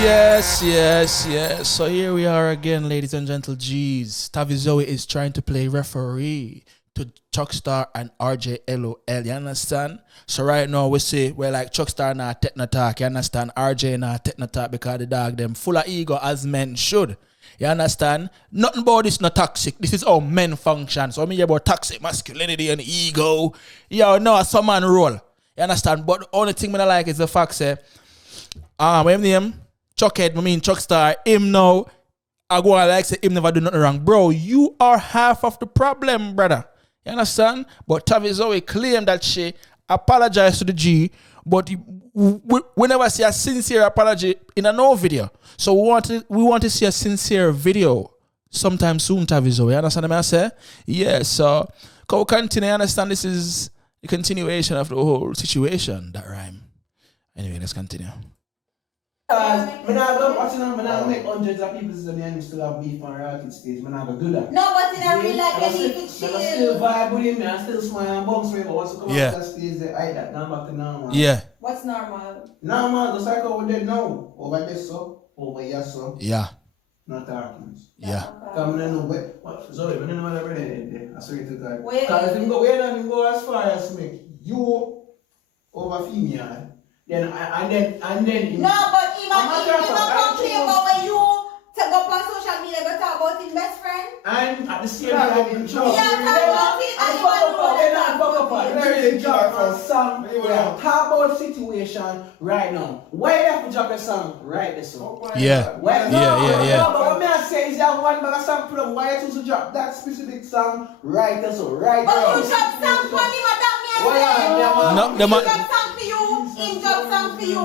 Yes. So here we are again, ladies and gentle G's. TAVII ZOEY is trying to play referee to Chuckstar and Arjay LOL. You understand? So right now we say we're like Chuckstar na techno talk. You understand? Arjay na techno talk because the dog them full of ego as men should. You understand? Nothing about this not toxic. This is how men function. So I mean about toxic masculinity and ego. You know, some man roll. You understand? But the only thing I like is the fact say, when name Chuckhead, I mean Chuckstar, him now, I go and like say him never do nothing wrong. Bro, you are half of the problem, brother. You understand? But TAVII ZOEY claimed that she apologized to the G, but we never see a sincere apology in a no video. So we want to see a sincere video sometime soon, TAVII ZOEY. You understand what I say? Yeah, so go continue. I understand this is the continuation of the whole situation, that rhyme. Anyway, let's continue. I'm not make hundreds of people still have beef on rocket stage. I'm not gonna do that. No, but in a real life, I need to chill. I still vibe with him, I still smile and bounce with him. But once you come off that stage, they hide that down back to normal. Yeah. What's normal? Normal, just like how we did now. Over there, so. Over here, so. Yeah. Not darkness. Yeah. Come on, no way. Sorry, I don't know what I read. I swear to God. Because if you go as far as make you over female. Then and then no, but even complain about when you take up on social media go talk about his best friend. And at the same time, talk about it and talk about song. Talk about situation right now. Why you have to drop a song right this song? Yeah. But what I say is that one bag of song put on. Why you choose to drop that specific song right this song? Right now. But you drop song for him and No, the man. In job song for you. No,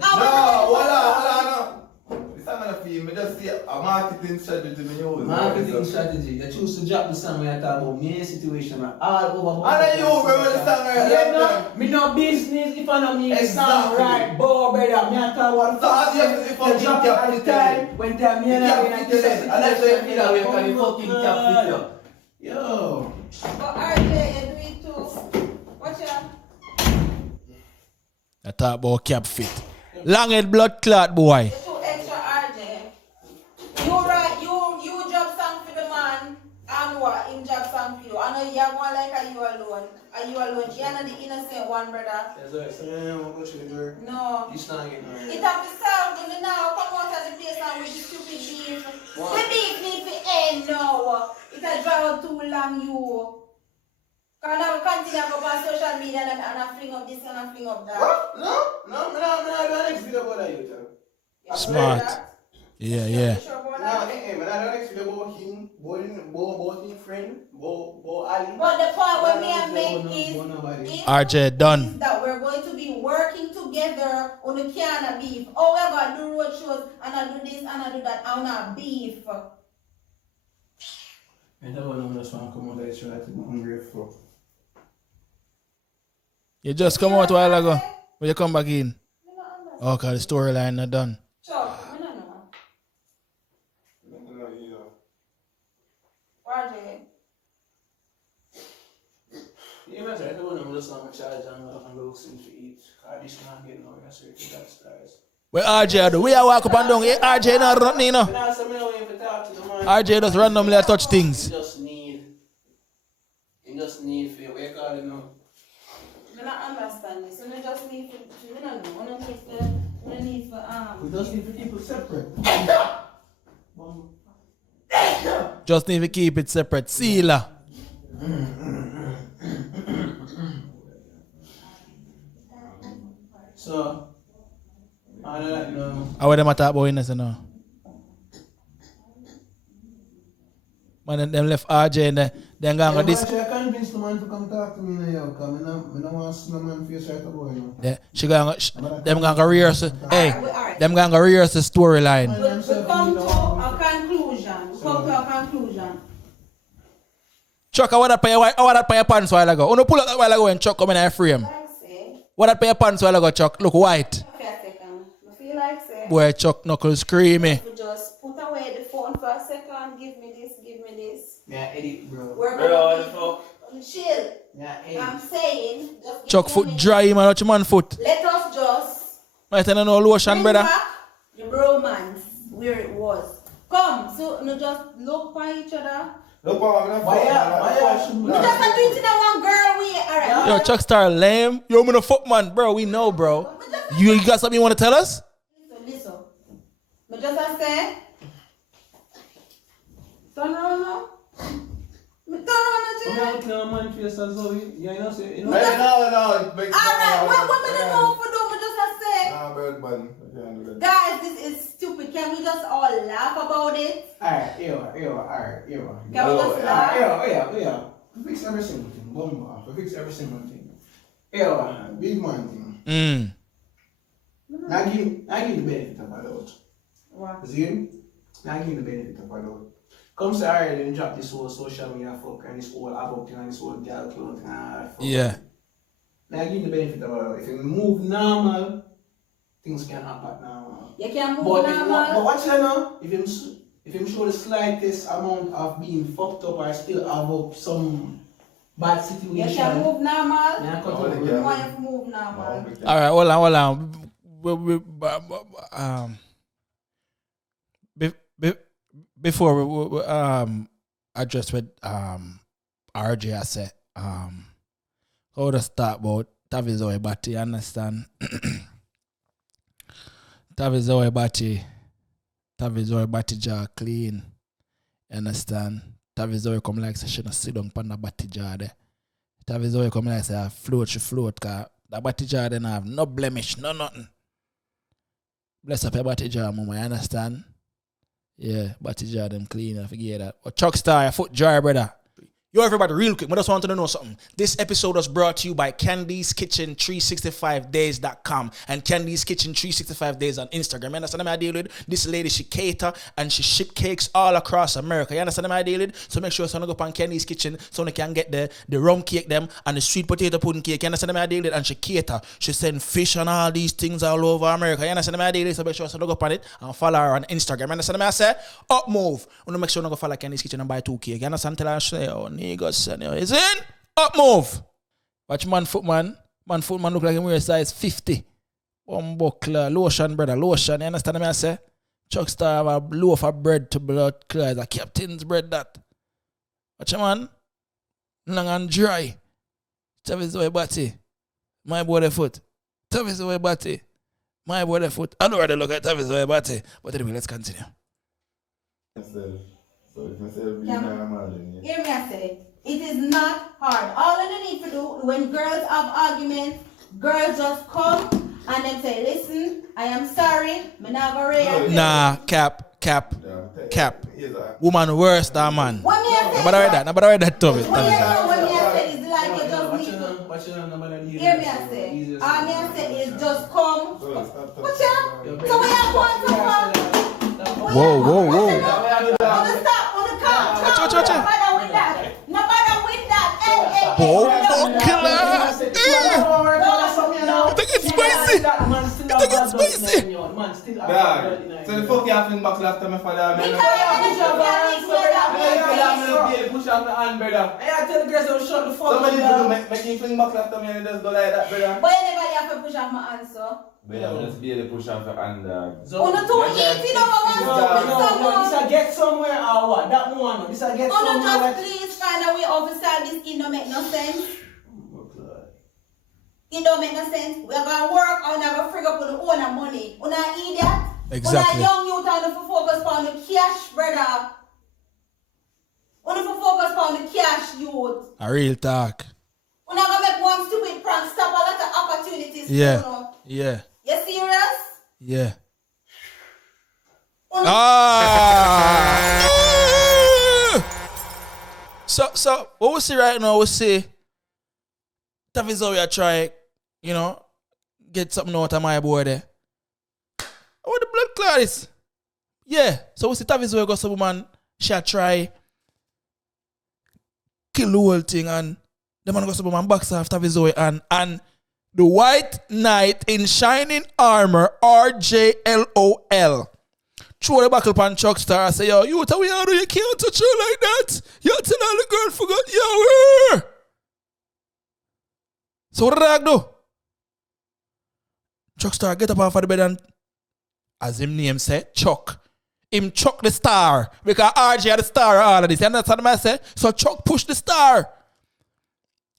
hold on. It's not gonna feel me. Just see a marketing strategy me use. Marketing strategy. You choose to drop the song when you talk about main situation all over. And then you remember the song right? Me no business if I don't make song right. Boy, brother, me I talk about the fucking drop it at the time when time me and I tell it. And that's why you feel that way because you fucking cap video. Yo. But Arjay, you do it too. Watch out. I talk about cap fit. Long head blood clot boy. Too extra Arjay. You job song for the man and what? Him job song for you. I know you are going like are you alone. Are you alone? You are not the innocent one, brother. No. It have to solve when you now come out of the place and with the stupid beef. The beef need to end now. It has drawn too long you. Can I continue to go on social media and I fling up this and I fling up that? What? No, I'm not next video about that. Smart. Yeah. No, I'm not next video about him, about his friend, about Ali. But the point where me and make is Arjay done. Is that we're going to be working together on the can beef. Oh, we're going to do road shows and I do this and I do that on a beef. And that one just want to come out and try to be ungrateful. You just come out a while ago. When you come back in. Okay, the storyline not done. Chuck, I don't know. Arjay. Yeah, man, I don't know just want to charge and go soon to eat. This man getting no rest to that stars. Where Arjay do? We are walk up and down. Hey, Arjay not run, you know. Arjay just randomly touch things. You just need for wake up, you know. I don't understand this. We just need to, we don't know. We need for We just need to keep it separate. Just need to keep it separate. Sealer. So, I don't know. How them talk about innocent now? Man, them left Arjay and then gonna this. I convinced the man to come talk to me now, because I don't want to see no man face right away. Yeah, them gonna rehearse. Hey, them gonna rehearse the storyline. We come to a conclusion. Chuck, I want that pay your pants while ago. Oh no, pull up that while ago and Chuck come in a frame. What that pay your pants while ago, Chuck? Look white. Boy, Chuck knuckles screamy. Just put away the phone for a second. Give me this. Yeah, edit, bro. What the fuck? Chill. Yeah, edit. I'm saying. Just Chuck foot dry, man. Watch your man foot. Let us just. Might have no lotion, brother. The bromance, where it was. Come, so no just look for each other. Look what I'm Why should We just not doing it in a one girl way, alright? Yo, Chuckstar lame. Yo, I'm in a fuck man, bro. We know, bro. You got something you want to tell us? Listen. But just I say, turn around now. Me turn around and say, no man face as Zoe. Yeah, you know, say, you know. No. alright, what me do know for do, but just I say, Nah, bird man. I can't do that. guys, this is stupid. Can we just all laugh about it? Alright. Can we just Yeah. laugh? We fix every single thing. Bomb off. We fix every single thing. Yeah, big man thing. I give the benefit of a doubt. What? See? I give the benefit of a doubt. Come say, alright, then drop this whole social media fuck and this whole about thing and this whole girl clone thing and fuck. Yeah. Now I give the benefit of a doubt. If you move normal, things can happen normal. You can move But normal. watch that now. If him show the slightest amount of being fucked up or still have up some bad situation. You can move normal. Yeah, cut Oh, out. yeah. You want to move normal. All right, hold on. Before we address what RJ I said, how to start about TAVII ZOEY Batty, you understand? TAVII ZOEY Batty jaw clean, you understand? TAVII ZOEY come like say she don't sit down on the Batty jaw there. TAVII ZOEY come like say she float, cause the Batty jaw then have no blemish, no nothing. Bless up your Batty jaw, mama, you understand? Yeah, Batty jaw them clean, I forget that. But Chuckstar, your foot dry, brother. Yo, everybody, real quick, I just wanted to know something. This episode was brought to you by Candice Kitchen 365days.com and Candice Kitchen 365 Days on Instagram. You understand what I deal with? This lady, she cater and she ship cakes all across America. You understand what I deal with? So make sure you go up on Candice Kitchen so you can get the rum cake them and the sweet potato pudding cake. You understand what I deal with? And she cater. She send fish and all these things all over America. You understand what I deal with? So make sure you go up on it and follow her on Instagram. You understand what I say? Up move. You know, make sure you go follow Candice Kitchen and buy 2 cake. You understand? Tell her, say, oh, Negus, is in? Up move. Watch man foot man. Man foot man look like him wear size 50. Buckler, lotion, brother, lotion. You understand what I say? Chuckstar have a loaf of bread to blood clear. It's a captain's bread that. Watch a man. Long and dry. TAVII ZOEY Batty. My body foot. TAVII ZOEY Batty. My body foot. I know where they look at TAVII ZOEY Batty. But anyway, let's continue. So if myself being normal, then Hear me, I say, it is not hard. All you need to do when girls have arguments, girls just come and them say, listen, I am sorry, me not gonna react. Nah, cap. Woman worse than man. What me I say? Nobody read that to it. What me I say is like you just need to. Watch it. Hear me, I say. All me I say is just come. Watch out. So we are going to come. Whoa. Stop. Watch. No bother with that. No bother with that. Hey. You think it's spicy? Man, so the fuck you have to back after my father? push off the hand, brother. I tell the girls to shut the fuck Somebody up. make you fling back after me and just go like that, brother. But anybody have to push off my answer. Brother, just be able to push off your hand, dog. Oh, no, too easy, no one wants This I get somewhere or what? That one. This I get Oh, no, somewhere. just please find a way of style this. It don't make no sense. It don't make no sense. We're gonna work and we're gonna figure up with the owner money. We're not idiot. Exactly. We're not young youth and we focus on the cash, brother. We're focus on the cash, youth. A real talk. We're not gonna make one stupid prank stop a lot of opportunities. Yeah. You know. Yeah. You serious? Yeah. We're So what we see right now, we see TAVII ZOEY try, get something out of my boy there. What the blood clot is? Yeah. So we see TAVII ZOEY got some woman, she try kill the whole thing, and the man got some woman box off TAVII ZOEY and the white knight in shining armor, Arjay LOL. Throw the buckle pan Chuckstar and say, yo, you tell me how do you can't touch her like that? You tell all the girl forgot yo. So what did I do? Chuckstar, get up off of the bed and as him name say, Chuck. Him chuck the star. Because RJ had the star all of this. You understand what I say? So Chuck push the star.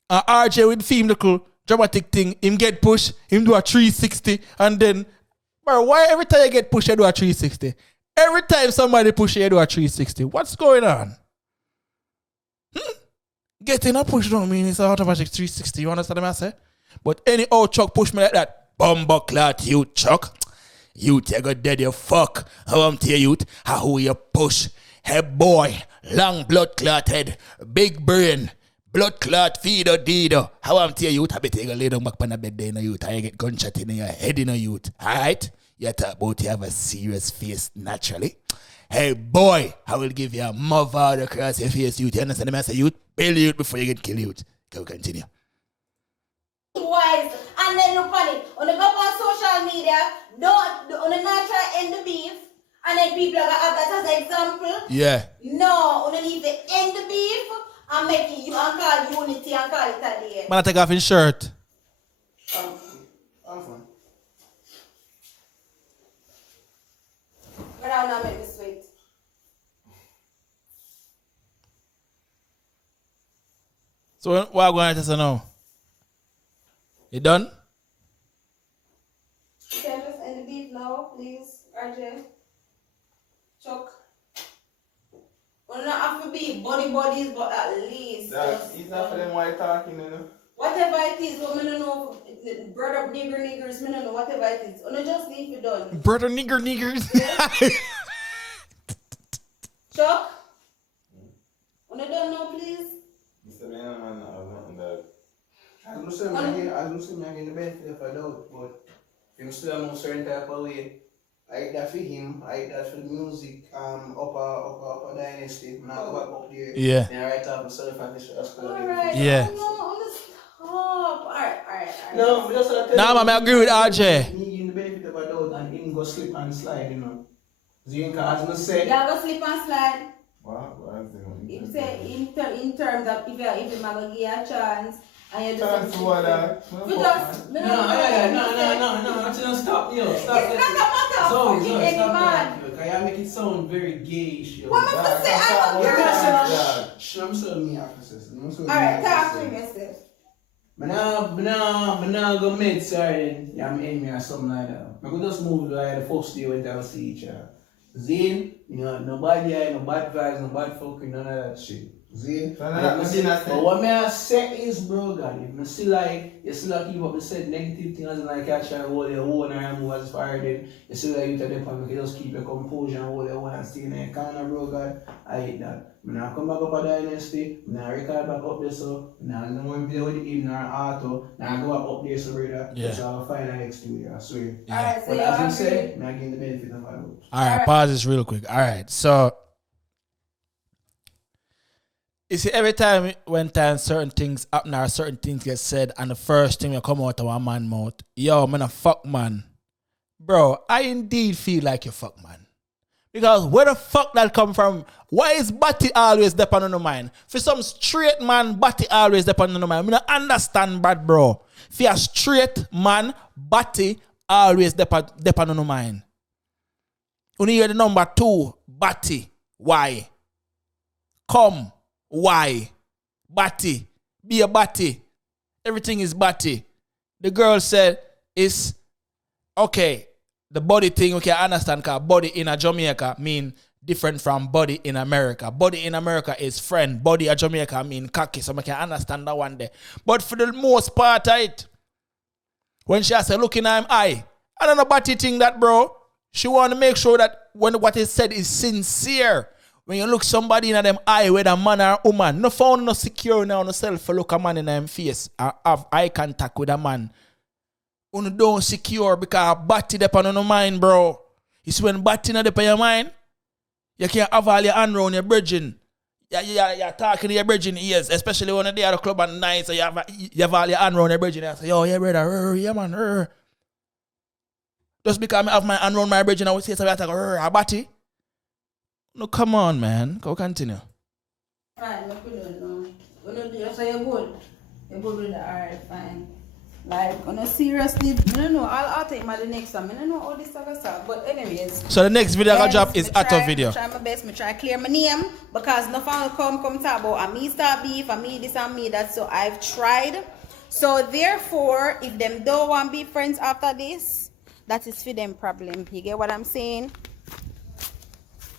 And RJ with film little dramatic thing, him get pushed, him do a 360, and then, bro, why every time you get pushed, you do a 360? Every time somebody push you, do a 360. What's going on? Getting a push don't mean it's an automatic 360. You understand what I say? But any old Chuck push me like that, bumbo clot you, Chuck. You take a dead, you fuck. How I'm tell you, how you push. Hey boy, long blood clot head, big brain, blood clot feeder deeder. How I'm tell you, I be take a lay down back on the bed there in the youth. I get gunshot in your head in the youth. Alright? You talk about you have a serious face naturally. Hey boy, I will give you a mother out across your face, youth. You understand me? I say youth, bail youth before you get killed, youth. Go continue. Wise, and then look on it. On the go on social media, on the natural end the beef, and then people are gonna have that as an example. Yeah. No, on the leave the end the beef and make it you and call unity and call it a day. Man, I take off his shirt. I'm fine. But I'll not make me sweet. So what are we going to say now? You done? Can just end the beef now, please, Arjay. Chuck. Well, not have to be bodies, but at least. It's not for them white talking, you know. Whatever it is, but I don't know. Brother niggers, I don't know. Whatever it is. I just leave it done. Brother niggers. Chuck? I don't know, please. Mr. Man, I'm not that. I don't say I get the benefit of a doubt, but him still know certain type of way. I hate that for him, I hate that for the music, upper dynasty. When I go back up there, Yeah. and I write off myself and this Alright. Yeah. No, stop. Alright. No, but that's what I tell Nah, you. man, I agree with RJ. Me give him the benefit of a doubt and him go slip and slide, you know. Zinka, as I said, You have a slip and slide. What? If say in terms of if you might give you a chance and you do Chance something. for that? We just no, stop, yo, stop. It's not a matter of fucking any man. Because you make it sound very gayish, yo. What am I to say? I don't care. I'm sorry, me officers. Alright, talk to me, mister. But now go mid, sorry, yeah, I'm enemy or something like that. I could just move like the first day when I see each other. Zane, you know, nobody here, no bad vibes, no bad fucking, none of that shit. Zane, but what may I say is, bro, God, if you still like, you still like keep up the said negative things and like catch and hold your own and move as far then, you still like you to the point, you just keep your composure and hold your own and stay in your corner, bro, God. I hate that. When I come back up a dynasty, when I record back up there, so now I don't want to be with the evening or auto, now I go up there, so brother, Yeah. so I'll find the next two, I swear. Alright, so But you as you agree? say, I give the benefit of a doubt. Alright, pause this real quick. Alright, so you see, every time when certain things happen or certain things get said, and the first thing that come out of a man's mouth, yo, man, a fuck man. Bro, I indeed feel like you fuck man. Because where the fuck that come from? Why is Batty always depend on the mind? For some straight man, Batty always depend on the mind. I don't understand, bad bro. For a straight man, Batty always depend on the mind. When you hear the number 2, Batty, why? Come, why? Batty, be a Batty. Everything is Batty. The girl said, it's okay. The body thing, okay, I understand, because body in a Jamaica mean different from body in America. Body in America is friend. Body in Jamaica mean cocky, so I can understand that one day. But for the most part, when she has a look in her eye, I don't know about the thing that, bro. She want to make sure that when what is said is sincere. When you look somebody in them eye, whether man or woman, no found no secure now no self for look a man in them face and have eye contact with a man. You don't secure because batty depend on your mind, bro. You see when batty not depend on your mind, you can't have all your hand around your bridging. You're talking to your bridging ears, especially when they are at the club at night, so you have all your hand around your bridging. You say, yo, yeah, brother, yeah, man, just because I have my hand around my bridging, I would say something like, a batty. No, come on, man. Go continue. Fine, we don't know. We don't do so you're good. You're good with the alright, fine. Like, on a seriously, I don't know. I'll take my the next time. I don't know how this thing start. But anyways. So the next video I got drop is Atto video. I try my best. I try clear my name because nothing will come talk about and me start beef and me this and me that. So I've tried. So therefore, if them don't want to be friends after this, that is for them problem. You get what I'm saying?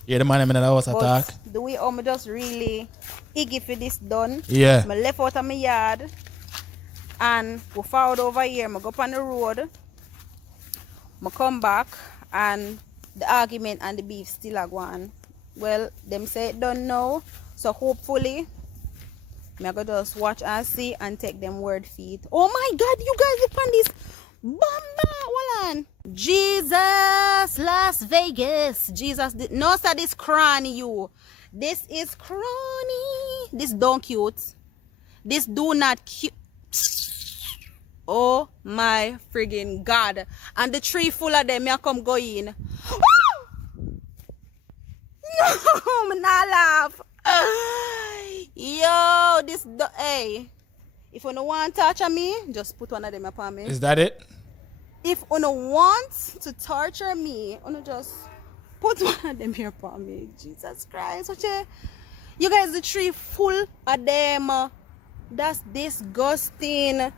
Yeah, the man in the house attack. The way I'm just really eager for this done. Yeah. I left out of my yard. And we forward over here, I go up on the road, I come back, and the argument and the beef still are going. Well, them say it done now, so hopefully, I go just watch and see and take them word feed. Oh my God, you guys look on this. Bamba, hold on. Jesus, Las Vegas. Jesus, no sir, this cranny you. This is cranny. This don't cute. This do not cute. Oh my friggin' God. And the tree full of them, I come go in. No, I'm not laugh. Yo, this, hey. If you don't want to torture me, just put one of them upon me. Is that it? If you don't want to torture me, you just put one of them here upon me. Jesus Christ. You guys, the tree full of them. That's disgusting.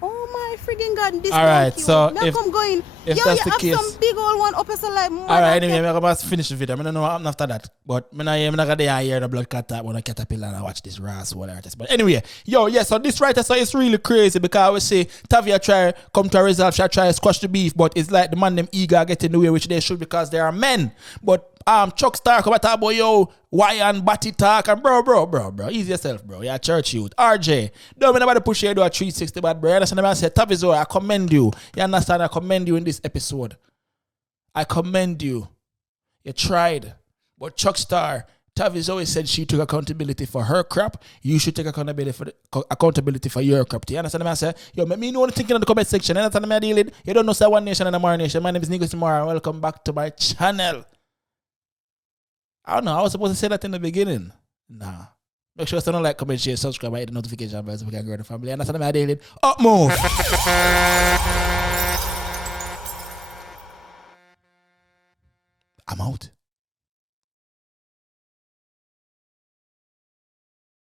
Oh my freaking God, this. Alright, so if I'm going, if yo, that's you the have case, some big old one up so like. Alright, anyway, I'm going to finish the video. I don't know what happened after that. But I'm not going to hear the blood cut up when I caterpillar and I watch this Ras wall artist. But anyway, yo, yeah, so this writer, so it's really crazy because I would say TAVII try come to a resolve, try to squash the beef, but it's like the man them eager get in the way, which they should because they are men. But Chuck Star come talk about yo, why and Batty talk and bro. Ease yourself, bro. You're a church youth. Arjay, don't be nobody push you do a 360, but bro, you understand what I say? TAVII ZOEY, I commend you. You understand? I commend you in this episode. I commend you. You tried. But Chuck Star, TAVII ZOEY said she took accountability for her crap. You should take accountability for your crap. You understand what I say? Yo, me know what you're thinking in the comment section. You understand what I deal with? You don't know say One Nation and Imara Nation. My name is Negusimara. Welcome back to my channel. I don't know. I was supposed to say that in the beginning. Nah. Make sure you don't like, comment, share, subscribe, and hit the notification bell so we can grow the family. And that's what I did. Up move. I'm out.